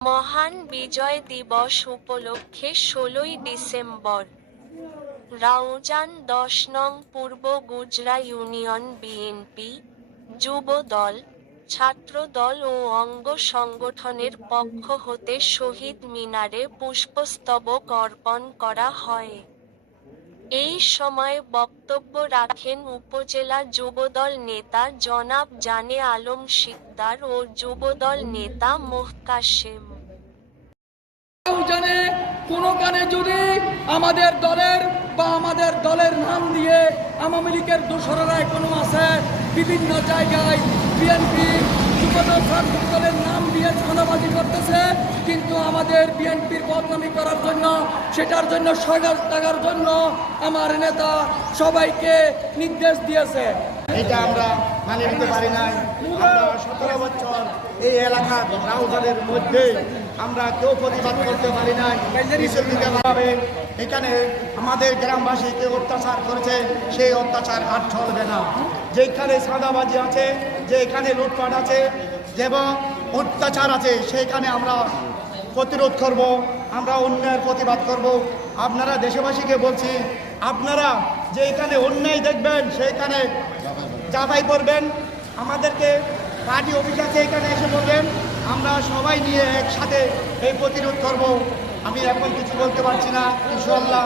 মহান বিজয় দিবস উপলক্ষে ষোলোই ডিসেম্বর। রাউজান দশ নং পূর্ব গুজরা ইউনিয়ন বিএনপি যুব দল, ছাত্র দল ও অঙ্গ সংগঠনের পক্ষ হতে শহীদ মিনারে পুষ্পস্তবক অর্পণ করা হয়। এই সময় বক্তব্য রাখেন উপজেলা যুবদল নেতা জনাব জানে আলম শিকদার ও যুবদল নেতা মোহকাশেম কোনো কানে যদি আমাদের দলের বা আমাদের দলের নাম দিয়ে আওয়ামী লীগের দোসরেরা কোনো আছে? বিভিন্ন জায়গায় বিএনপি দলের নাম দিয়ে ছানাবাজি করতেছে, কিন্তু আমাদের বিএনপির বদনামি করার জন্য, সেটার জন্য সজাগ থাকার জন্য আমার নেতা সবাইকে নির্দেশ দিয়েছে। এটা আমরা মানে নিতে পারি আমরা সতেরো বছর এই এলাকার রাউজানের মধ্যে আমরা কেউ প্রতিবাদ করতে পারি নাই। এখানে আমাদের গ্রামবাসী গ্রামবাসীকে অত্যাচার করেছে, সেই অত্যাচার আর চলবে না। যেখানে সাদাবাজি আছে, যেখানে লুটপাট আছে এবং অত্যাচার আছে, সেখানে আমরা প্রতিরোধ করব, আমরা অন্যায়ের প্রতিবাদ করব। আপনারা দেশবাসীকে বলছি, আপনারা যে এখানে অন্যায় দেখবেন, সেখানে যাচাই করবেন। আমাদেরকে পার্টি অফিস আছে, এখানে এসে বলবেন, আমরা সবাই নিয়ে একসাথে এই প্রতিরোধ করব। আমি এখন কিছু বলতে পারছি না ইনশাল্লাহ